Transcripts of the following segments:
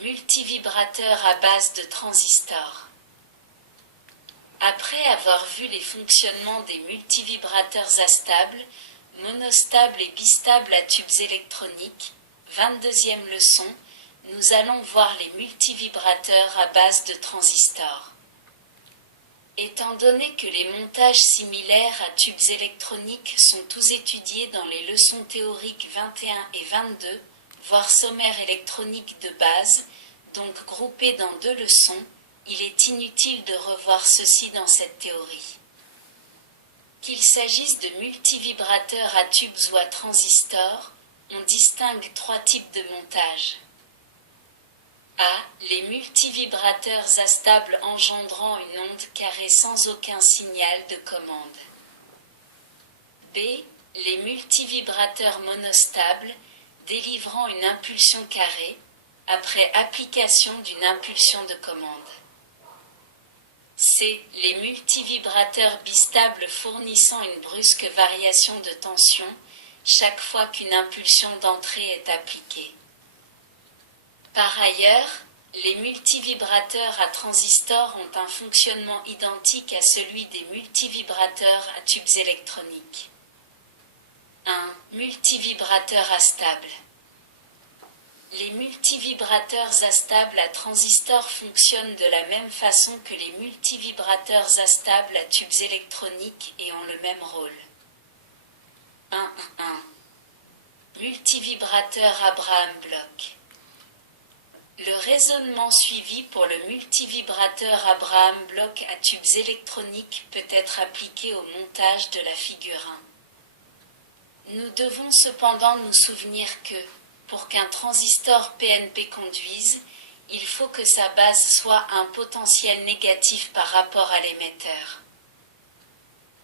Multivibrateur à base de transistors. Après avoir vu les fonctionnements des multivibrateurs astables, monostables et bistables à tubes électroniques, 22e leçon, nous allons voir les multivibrateurs à base de transistors. Étant donné que les montages similaires à tubes électroniques sont tous étudiés dans les leçons théoriques 21 et 22, voire sommaire électronique de base, donc groupés dans 2 leçons, il est inutile de revoir ceci dans cette théorie. Qu'il s'agisse de multivibrateurs à tubes ou à transistors, on distingue 3 types de montage. A. Les multivibrateurs astables engendrant une onde carrée sans aucun signal de commande. B. Les multivibrateurs monostables, délivrant une impulsion carrée, après application d'une impulsion de commande. C. Les multivibrateurs bistables fournissant une brusque variation de tension chaque fois qu'une impulsion d'entrée est appliquée. Par ailleurs, les multivibrateurs à transistors ont un fonctionnement identique à celui des multivibrateurs à tubes électroniques. 1. Multivibrateur astable. Les multivibrateurs astables à transistors fonctionnent de la même façon que les multivibrateurs astables à tubes électroniques et ont le même rôle. 1. Multivibrateur Abraham-Bloch. Le raisonnement suivi pour le multivibrateur Abraham-Bloch à tubes électroniques peut être appliqué au montage de la figure 1. Nous devons cependant nous souvenir que, pour qu'un transistor PNP conduise, il faut que sa base soit à un potentiel négatif par rapport à l'émetteur.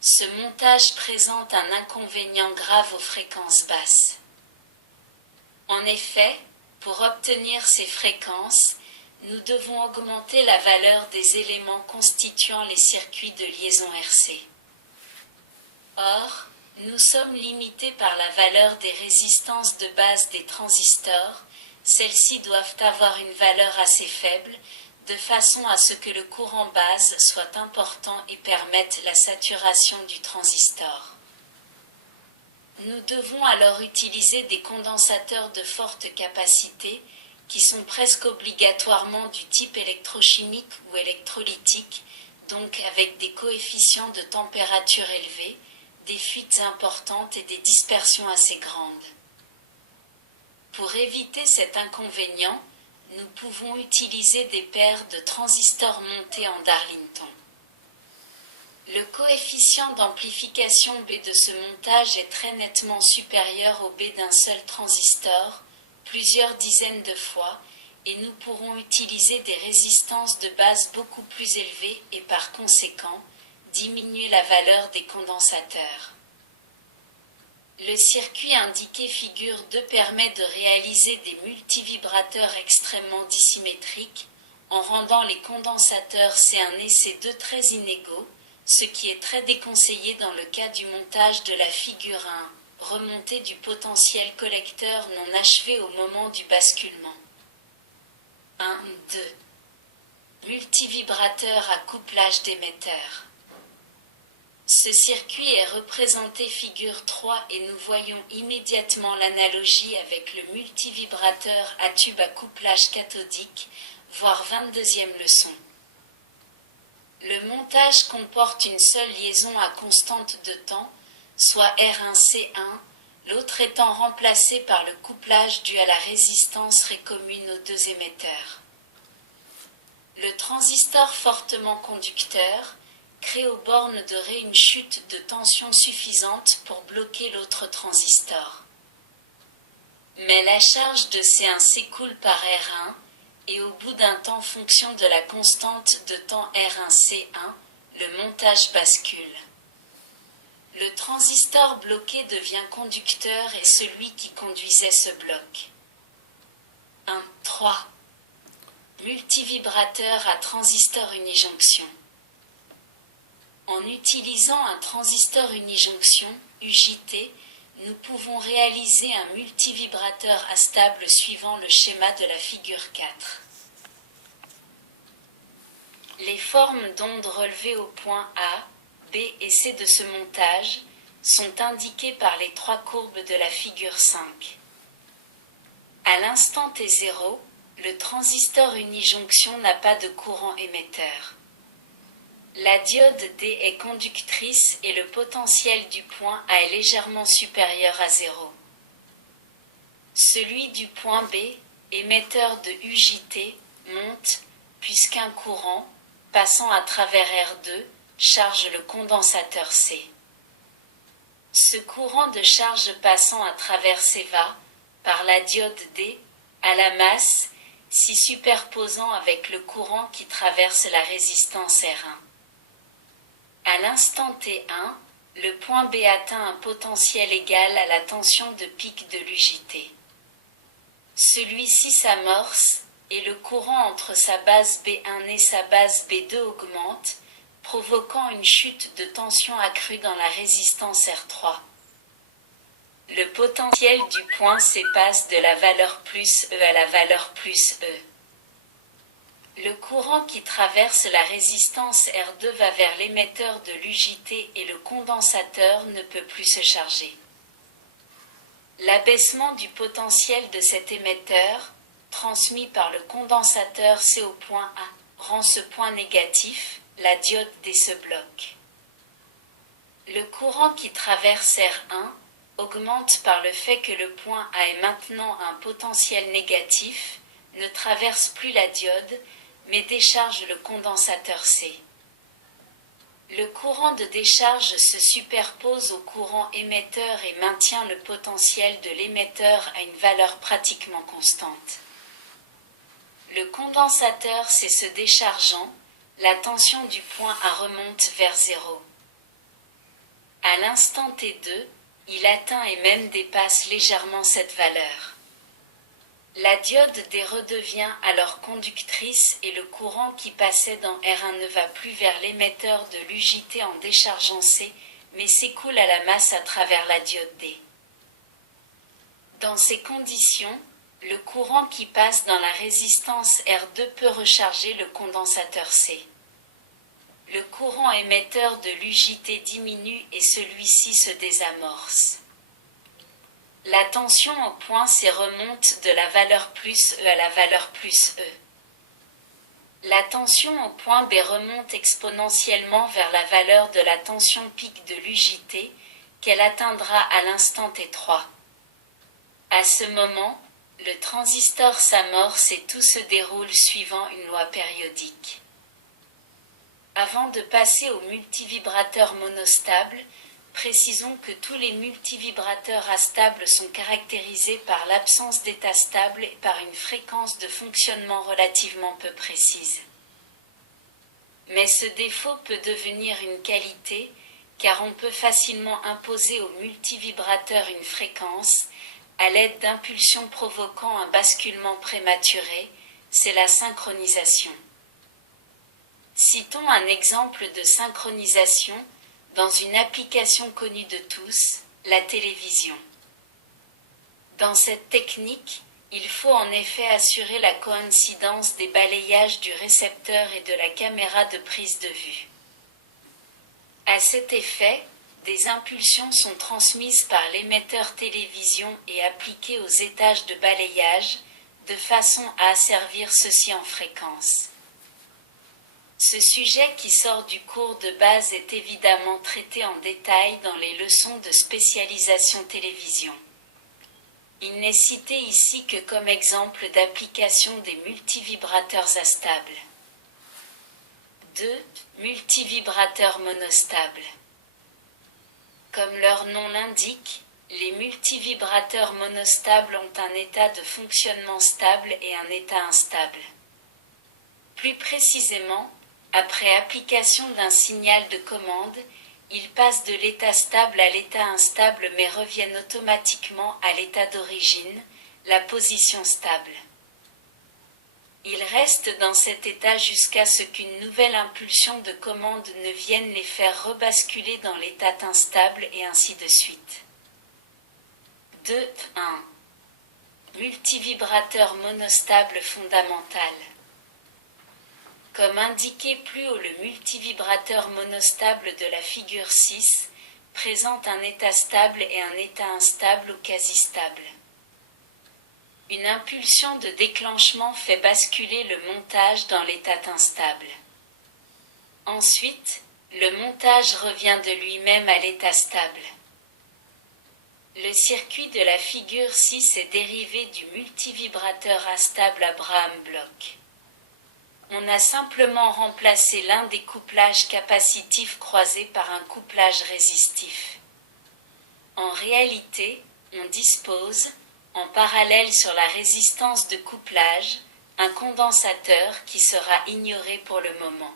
Ce montage présente un inconvénient grave aux fréquences basses. En effet, pour obtenir ces fréquences, nous devons augmenter la valeur des éléments constituant les circuits de liaison RC. Or, nous sommes limités par la valeur des résistances de base des transistors, celles-ci doivent avoir une valeur assez faible, de façon à ce que le courant base soit important et permette la saturation du transistor. Nous devons alors utiliser des condensateurs de forte capacité, qui sont presque obligatoirement du type électrochimique ou électrolytique, donc avec des coefficients de température élevés, des fuites importantes et des dispersions assez grandes. Pour éviter cet inconvénient, nous pouvons utiliser des paires de transistors montés en Darlington. Le coefficient d'amplification B de ce montage est très nettement supérieur au B d'un seul transistor, plusieurs dizaines de fois, et nous pourrons utiliser des résistances de base beaucoup plus élevées et par conséquent, diminuer la valeur des condensateurs. Le circuit indiqué figure 2 permet de réaliser des multivibrateurs extrêmement dissymétriques, en rendant les condensateurs C1 et C2 très inégaux, ce qui est très déconseillé dans le cas du montage de la figure 1, remontée du potentiel collecteur non achevé au moment du basculement. 1, 2. Multivibrateur à couplage d'émetteurs. Ce circuit est représenté figure 3 et nous voyons immédiatement l'analogie avec le multivibrateur à tube à couplage cathodique, voire 22e leçon. Le montage comporte une seule liaison à constante de temps, soit R1C1, l'autre étant remplacée par le couplage dû à la résistance commune aux 2 émetteurs. Le transistor fortement conducteur crée aux bornes de Ré une chute de tension suffisante pour bloquer l'autre transistor. Mais la charge de C1 s'écoule par R1, et au bout d'un temps fonction de la constante de temps R1C1, le montage bascule. Le transistor bloqué devient conducteur et celui qui conduisait ce bloc. 1, 3. Multivibrateur à transistor unijonction. En utilisant un transistor unijonction, UJT, nous pouvons réaliser un multivibrateur astable suivant le schéma de la figure 4. Les formes d'ondes relevées aux points A, B et C de ce montage sont indiquées par les trois courbes de la figure 5. À l'instant T0, le transistor unijonction n'a pas de courant émetteur. La diode D est conductrice et le potentiel du point A est légèrement supérieur à 0. Celui du point B, émetteur de UJT, monte, puisqu'un courant, passant à travers R2, charge le condensateur C. Ce courant de charge passant à travers C va, par la diode D, à la masse, s'y superposant avec le courant qui traverse la résistance R1. À l'instant T1, le point B atteint un potentiel égal à la tension de pic de l'UJT. Celui-ci s'amorce, et le courant entre sa base B1 et sa base B2 augmente, provoquant une chute de tension accrue dans la résistance R3. Le potentiel du point C passe de la valeur plus E à la valeur plus E. Le courant qui traverse la résistance R2 va vers l'émetteur de l'UJT et le condensateur ne peut plus se charger. L'abaissement du potentiel de cet émetteur, transmis par le condensateur C au point A, rend ce point négatif, la diode D se bloque. Le courant qui traverse R1 augmente par le fait que le point A est maintenant un potentiel négatif, ne traverse plus la diode, mais décharge le condensateur C. Le courant de décharge se superpose au courant émetteur et maintient le potentiel de l'émetteur à une valeur pratiquement constante. Le condensateur C se déchargeant, la tension du point A remonte vers 0. À l'instant T2, il atteint et même dépasse légèrement cette valeur. La diode D redevient alors conductrice et le courant qui passait dans R1 ne va plus vers l'émetteur de l'UJT en déchargeant C, mais s'écoule à la masse à travers la diode D. Dans ces conditions, le courant qui passe dans la résistance R2 peut recharger le condensateur C. Le courant émetteur de l'UJT diminue et celui-ci se désamorce. La tension au point C remonte de la valeur plus E à la valeur plus E. La tension au point B remonte exponentiellement vers la valeur de la tension pic de l'UJT, qu'elle atteindra à l'instant T3. À ce moment, le transistor s'amorce et tout se déroule suivant une loi périodique. Avant de passer au multivibrateur monostable, précisons que tous les multivibrateurs astables sont caractérisés par l'absence d'état stable et par une fréquence de fonctionnement relativement peu précise. Mais ce défaut peut devenir une qualité, car on peut facilement imposer au multivibrateur une fréquence, à l'aide d'impulsions provoquant un basculement prématuré, c'est la synchronisation. Citons un exemple de synchronisation dans une application connue de tous, la télévision. Dans cette technique, il faut en effet assurer la coïncidence des balayages du récepteur et de la caméra de prise de vue. À cet effet, des impulsions sont transmises par l'émetteur télévision et appliquées aux étages de balayage, de façon à asservir ceux-ci en fréquence. Ce sujet qui sort du cours de base est évidemment traité en détail dans les leçons de spécialisation télévision. Il n'est cité ici que comme exemple d'application des multivibrateurs astables. 2. Multivibrateurs monostables. Comme leur nom l'indique, les multivibrateurs monostables ont un état de fonctionnement stable et un état instable. Plus précisément, après application d'un signal de commande, ils passent de l'état stable à l'état instable mais reviennent automatiquement à l'état d'origine, la position stable. Ils restent dans cet état jusqu'à ce qu'une nouvelle impulsion de commande ne vienne les faire rebasculer dans l'état instable et ainsi de suite. 2.1. Multivibrateur monostable fondamental. Comme indiqué plus haut, le multivibrateur monostable de la figure 6 présente un état stable et un état instable ou quasi stable. Une impulsion de déclenchement fait basculer le montage dans l'état instable. Ensuite, le montage revient de lui-même à l'état stable. Le circuit de la figure 6 est dérivé du multivibrateur astable Abraham Bloch. On a simplement remplacé l'un des couplages capacitifs croisés par un couplage résistif. En réalité, on dispose, en parallèle sur la résistance de couplage, un condensateur qui sera ignoré pour le moment.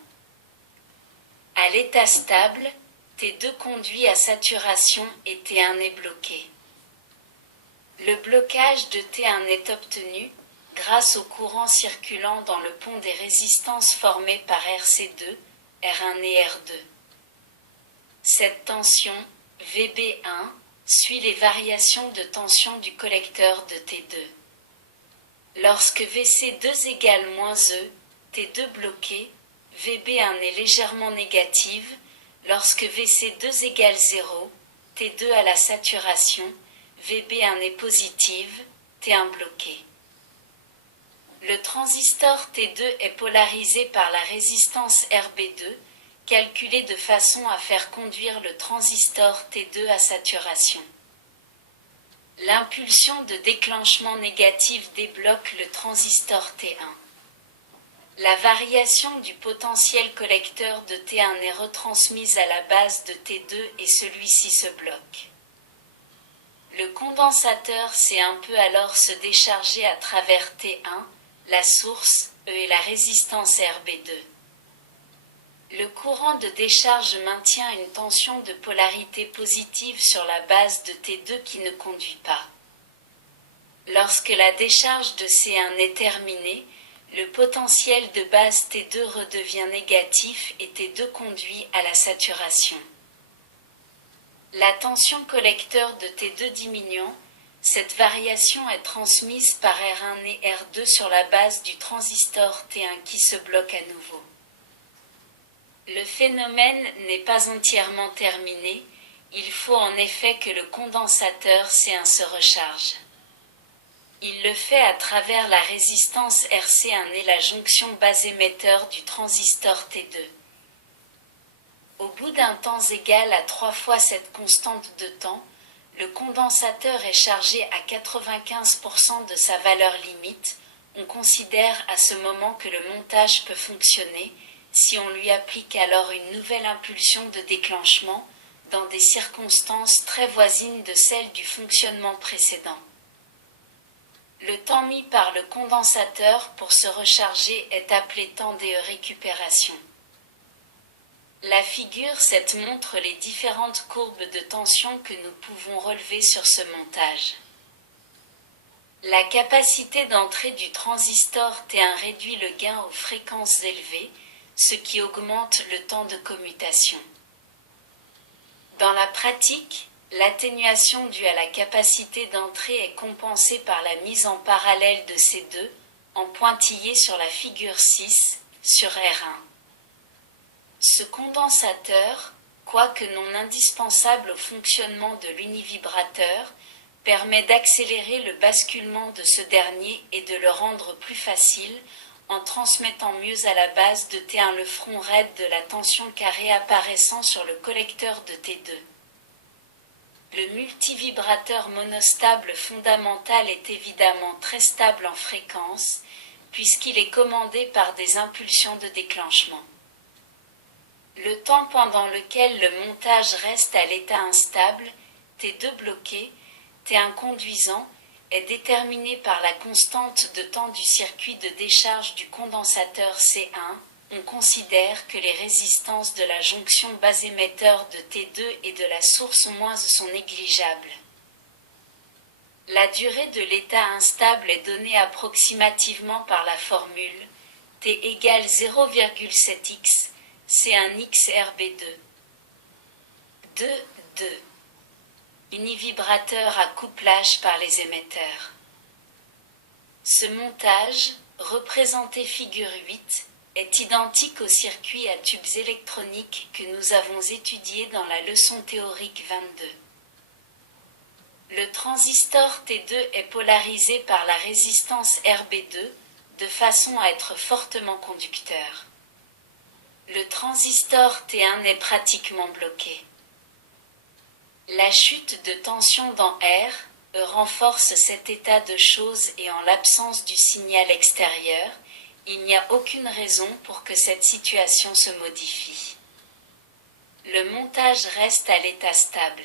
À l'état stable, T2 conduit à saturation et T1 est bloqué. Le blocage de T1 est obtenu grâce au courant circulant dans le pont des résistances formées par RC2, R1 et R2. Cette tension, VB1, suit les variations de tension du collecteur de T2. Lorsque VC2 égale -E, T2 bloqué, VB1 est légèrement négative, lorsque VC2 égale 0, T2 à la saturation, VB1 est positive, T1 bloqué. Le transistor T2 est polarisé par la résistance RB2, calculée de façon à faire conduire le transistor T2 à saturation. L'impulsion de déclenchement négative débloque le transistor T1. La variation du potentiel collecteur de T1 est retransmise à la base de T2 et celui-ci se bloque. Le condensateur C1 peut alors se décharger à travers T1, la source, E et la résistance RB2. Le courant de décharge maintient une tension de polarité positive sur la base de T2 qui ne conduit pas. Lorsque la décharge de C1 est terminée, le potentiel de base T2 redevient négatif et T2 conduit à la saturation. La tension collecteur de T2 diminuant, cette variation est transmise par R1 et R2 sur la base du transistor T1 qui se bloque à nouveau. Le phénomène n'est pas entièrement terminé, il faut en effet que le condensateur C1 se recharge. Il le fait à travers la résistance RC1 et la jonction base-émetteur du transistor T2. Au bout d'un temps égal à 3 fois cette constante de temps, le condensateur est chargé à 95% de sa valeur limite. On considère à ce moment que le montage peut fonctionner si on lui applique alors une nouvelle impulsion de déclenchement dans des circonstances très voisines de celles du fonctionnement précédent. Le temps mis par le condensateur pour se recharger est appelé temps de récupération. La figure 7 montre les différentes courbes de tension que nous pouvons relever sur ce montage. La capacité d'entrée du transistor T1 réduit le gain aux fréquences élevées, ce qui augmente le temps de commutation. Dans la pratique, l'atténuation due à la capacité d'entrée est compensée par la mise en parallèle de ces deux, en pointillé sur la figure 6, sur R1. Ce condensateur, quoique non indispensable au fonctionnement de l'univibrateur, permet d'accélérer le basculement de ce dernier et de le rendre plus facile, en transmettant mieux à la base de T1 le front raide de la tension carrée apparaissant sur le collecteur de T2. Le multivibrateur monostable fondamental est évidemment très stable en fréquence, puisqu'il est commandé par des impulsions de déclenchement. Le temps pendant lequel le montage reste à l'état instable, T2 bloqué, T1 conduisant, est déterminé par la constante de temps du circuit de décharge du condensateur C1. On considère que les résistances de la jonction base-émetteur de T2 et de la source moins sont négligeables. La durée de l'état instable est donnée approximativement par la formule T égale 0,7x, C1x RB2. 2. Univibrateur à couplage par les émetteurs. Ce montage, représenté figure 8, est identique au circuit à tubes électroniques que nous avons étudié dans la leçon théorique 22. Le transistor T2 est polarisé par la résistance RB2, de façon à être fortement conducteur. Le transistor T1 est pratiquement bloqué. La chute de tension dans R, E renforce cet état de choses et en l'absence du signal extérieur, il n'y a aucune raison pour que cette situation se modifie. Le montage reste à l'état stable.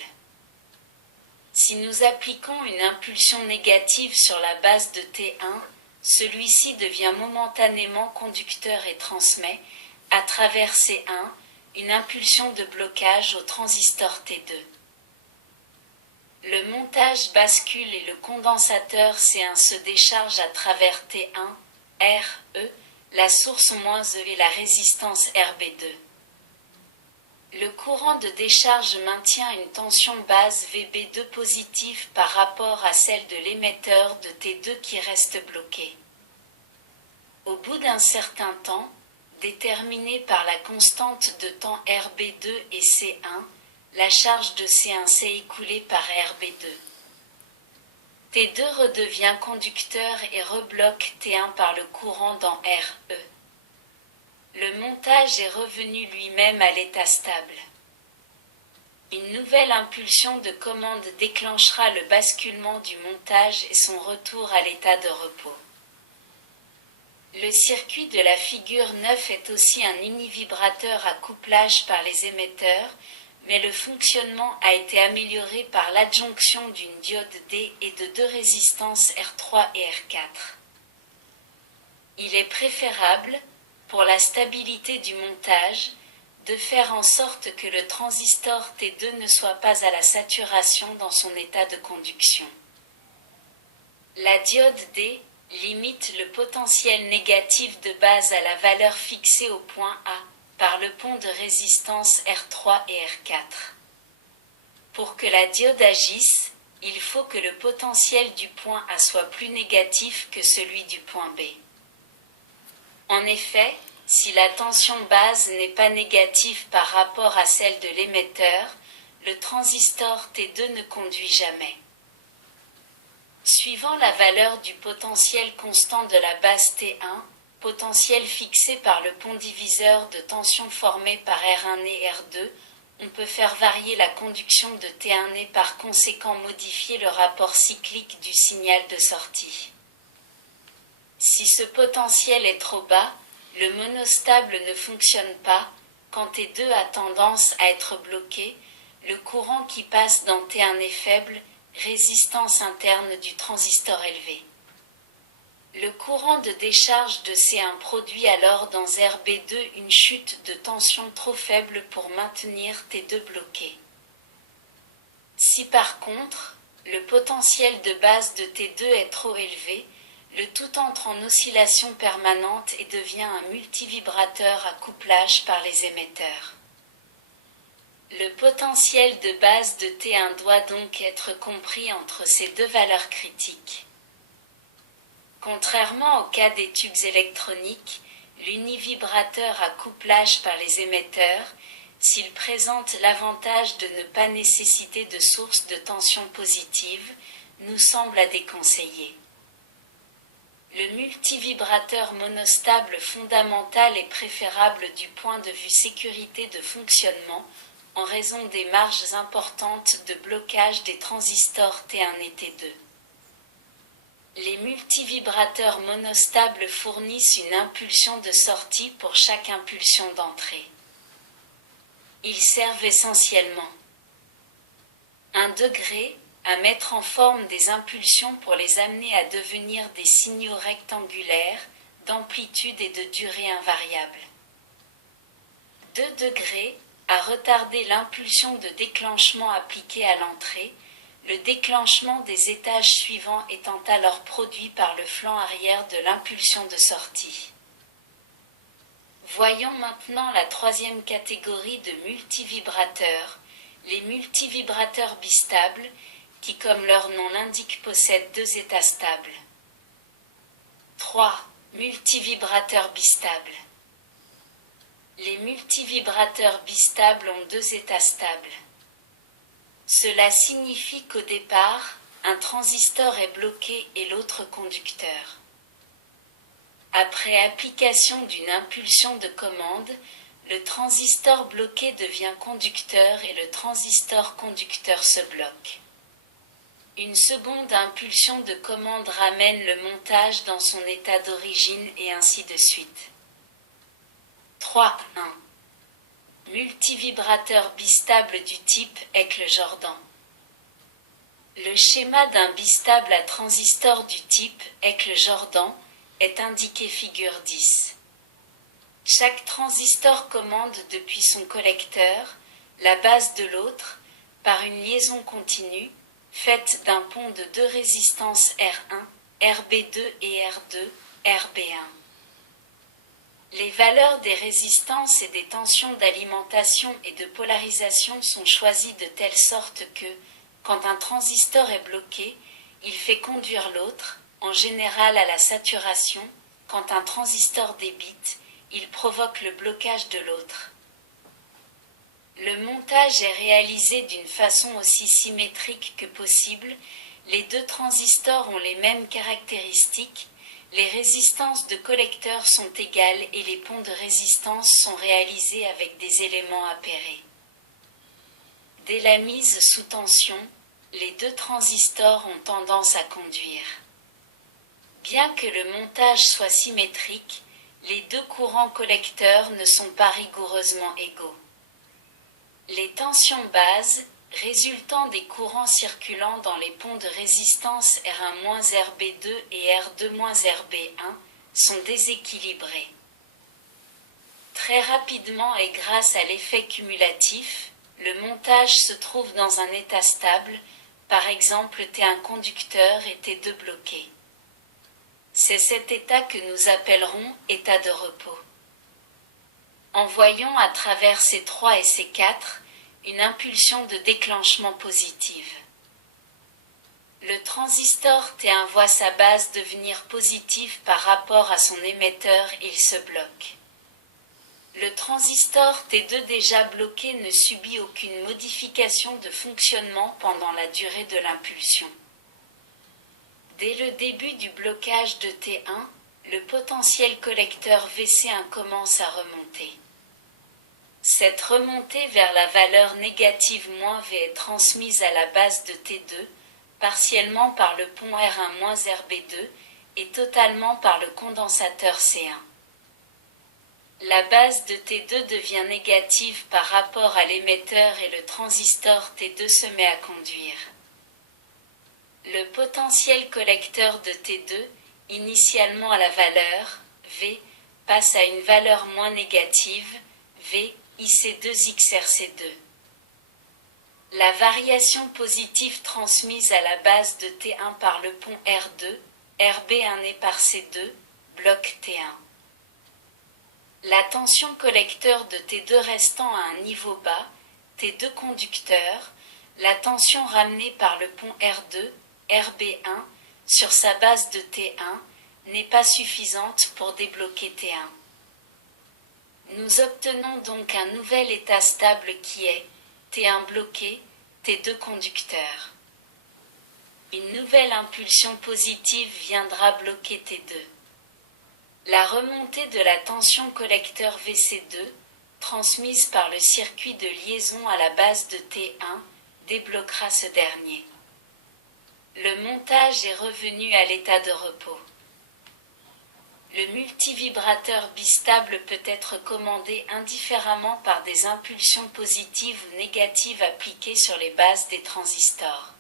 Si nous appliquons une impulsion négative sur la base de T1, celui-ci devient momentanément conducteur et transmet, à travers C1, une impulsion de blocage au transistor T2. Le montage bascule et le condensateur C1 se décharge à travers T1, RE, la source -E et la résistance RB2. Le courant de décharge maintient une tension base VB2 positive par rapport à celle de l'émetteur de T2 qui reste bloqué. Au bout d'un certain temps, déterminé par la constante de temps RB2 et C1, la charge de C1 s'est écoulée par RB2. T2 redevient conducteur et rebloque T1 par le courant dans RE. Le montage est revenu lui-même à l'état stable. Une nouvelle impulsion de commande déclenchera le basculement du montage et son retour à l'état de repos. Le circuit de la figure 9 est aussi un univibrateur à couplage par les émetteurs, mais le fonctionnement a été amélioré par l'adjonction d'une diode D et de deux résistances R3 et R4. Il est préférable, pour la stabilité du montage, de faire en sorte que le transistor T2 ne soit pas à la saturation dans son état de conduction. La diode D limite le potentiel négatif de base à la valeur fixée au point A, par le pont de résistance R3 et R4. Pour que la diode agisse, il faut que le potentiel du point A soit plus négatif que celui du point B. En effet, si la tension base n'est pas négative par rapport à celle de l'émetteur, le transistor T2 ne conduit jamais. Suivant la valeur du potentiel constant de la base T1, potentiel fixé par le pont diviseur de tension formé par R1 et R2, on peut faire varier la conduction de T1 et par conséquent modifier le rapport cyclique du signal de sortie. Si ce potentiel est trop bas, le monostable ne fonctionne pas. Quand T2 a tendance à être bloqué, le courant qui passe dans T1 est faible, résistance interne du transistor élevée. Le courant de décharge de C1 produit alors dans RB2 une chute de tension trop faible pour maintenir T2 bloqué. Si par contre, le potentiel de base de T2 est trop élevé, le tout entre en oscillation permanente et devient un multivibrateur à couplage par les émetteurs. Le potentiel de base de T1 doit donc être compris entre ces deux valeurs critiques. Contrairement au cas des tubes électroniques, l'univibrateur à couplage par les émetteurs, s'il présente l'avantage de ne pas nécessiter de source de tension positive, nous semble à déconseiller. Le multivibrateur monostable fondamental est préférable du point de vue sécurité de fonctionnement, en raison des marges importantes de blocage des transistors T1 et T2. Les multivibrateurs monostables fournissent une impulsion de sortie pour chaque impulsion d'entrée. Ils servent essentiellement 1 degré à mettre en forme des impulsions pour les amener à devenir des signaux rectangulaires, d'amplitude et de durée invariable. 2 degrés à retarder l'impulsion de déclenchement appliquée à l'entrée, le déclenchement des étages suivants étant alors produit par le flanc arrière de l'impulsion de sortie. Voyons maintenant la troisième catégorie de multivibrateurs, les multivibrateurs bistables, qui comme leur nom l'indique possèdent 2 états stables. 3. Multivibrateurs bistables. Les multivibrateurs bistables ont deux états stables. Cela signifie qu'au départ, un transistor est bloqué et l'autre conducteur. Après application d'une impulsion de commande, le transistor bloqué devient conducteur et le transistor conducteur se bloque. Une seconde impulsion de commande ramène le montage dans son état d'origine et ainsi de suite. 3.1. Multivibrateur bistable du type Eckle-Jordan. Le schéma d'un bistable à transistor du type Eckle-Jordan est indiqué figure 10. Chaque transistor commande depuis son collecteur la base de l'autre par une liaison continue faite d'un pont de deux résistances R1, RB2 et R2, RB1. Les valeurs des résistances et des tensions d'alimentation et de polarisation sont choisies de telle sorte que, quand un transistor est bloqué, il fait conduire l'autre, en général à la saturation. Quand un transistor débite, il provoque le blocage de l'autre. Le montage est réalisé d'une façon aussi symétrique que possible. Les deux transistors ont les mêmes caractéristiques, les résistances de collecteur sont égales et les ponts de résistance sont réalisés avec des éléments appairés. Dès la mise sous tension, les deux transistors ont tendance à conduire. Bien que le montage soit symétrique, les deux courants collecteurs ne sont pas rigoureusement égaux. Les tensions bases, résultant des courants circulant dans les ponts de résistance R1-RB2 et R2-RB1, sont déséquilibrées. Très rapidement et grâce à l'effet cumulatif, le montage se trouve dans un état stable, par exemple T1 conducteur et T2 bloqué. C'est cet état que nous appellerons état de repos. En voyant à travers C3 et C4 une impulsion de déclenchement positive. Le transistor T1 voit sa base devenir positive par rapport à son émetteur et il se bloque. Le transistor T2 déjà bloqué ne subit aucune modification de fonctionnement pendant la durée de l'impulsion. Dès le début du blocage de T1, le potentiel collecteur VC1 commence à remonter. Cette remontée vers la valeur négative -V est transmise à la base de T2, partiellement par le pont R1-RB2 et totalement par le condensateur C1. La base de T2 devient négative par rapport à l'émetteur et le transistor T2 se met à conduire. Le potentiel collecteur de T2, initialement à la valeur V, passe à une valeur moins négative, V, IC2XRC2. La variation positive transmise à la base de T1 par le pont R2, RB1 et par C2, bloque T1. La tension collecteur de T2 restant à un niveau bas, T2 conducteur, la tension ramenée par le pont R2, RB1, sur sa base de T1, n'est pas suffisante pour débloquer T1. Nous obtenons donc un nouvel état stable qui est T1 bloqué, T2 conducteur. Une nouvelle impulsion positive viendra bloquer T2. La remontée de la tension collecteur VC2, transmise par le circuit de liaison à la base de T1, débloquera ce dernier. Le montage est revenu à l'état de repos. Le multivibrateur bistable peut être commandé indifféremment par des impulsions positives ou négatives appliquées sur les bases des transistors.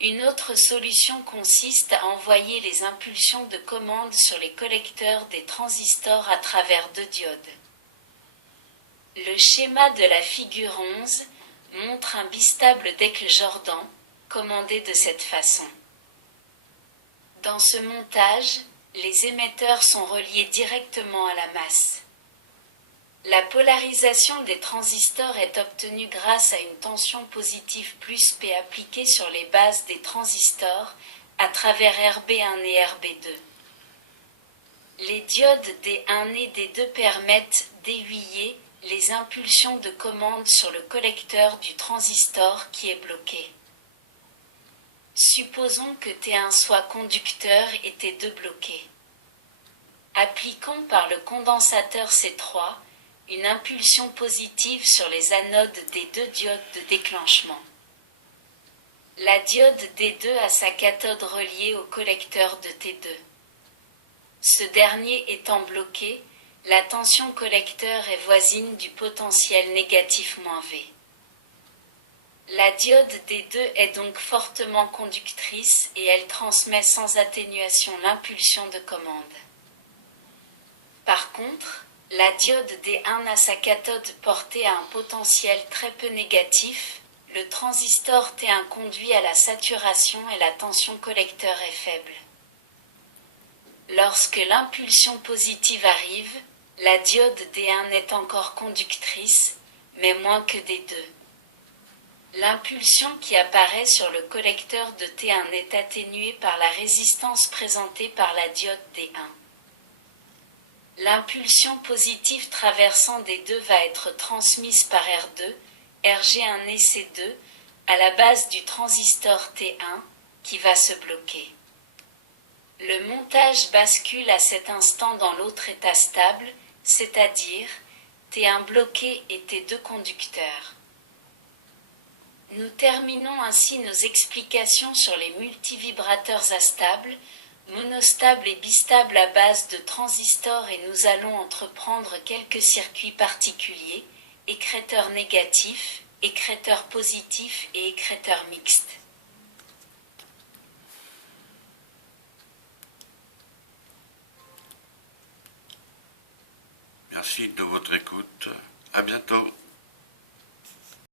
Une autre solution consiste à envoyer les impulsions de commande sur les collecteurs des transistors à travers deux diodes. Le schéma de la figure 11 montre un bistable d'Eckle-Jordan, commandé de cette façon. Dans ce montage, les émetteurs sont reliés directement à la masse. La polarisation des transistors est obtenue grâce à une tension positive plus P appliquée sur les bases des transistors à travers RB1 et RB2. Les diodes D1 et D2 permettent d'aiguiller les impulsions de commande sur le collecteur du transistor qui est bloqué. Supposons que T1 soit conducteur et T2 bloqué. Appliquons par le condensateur C3 une impulsion positive sur les anodes des deux diodes de déclenchement. La diode D2 a sa cathode reliée au collecteur de T2. Ce dernier étant bloqué, la tension collecteur est voisine du potentiel négatif -V. La diode D2 est donc fortement conductrice et elle transmet sans atténuation l'impulsion de commande. Par contre, la diode D1 a sa cathode portée à un potentiel très peu négatif, le transistor T1 conduit à la saturation et la tension collecteur est faible. Lorsque l'impulsion positive arrive, la diode D1 est encore conductrice, mais moins que D2. L'impulsion qui apparaît sur le collecteur de T1 est atténuée par la résistance présentée par la diode D1. L'impulsion positive traversant D2 va être transmise par R2, RG1 et C2, à la base du transistor T1, qui va se bloquer. Le montage bascule à cet instant dans l'autre état stable, c'est-à-dire T1 bloqué et T2 conducteur. Nous terminons ainsi nos explications sur les multivibrateurs astables, monostables et bistables à base de transistors et nous allons entreprendre quelques circuits particuliers, écrêteurs négatifs, écrêteurs positifs et écrêteurs mixtes. Merci de votre écoute. À bientôt.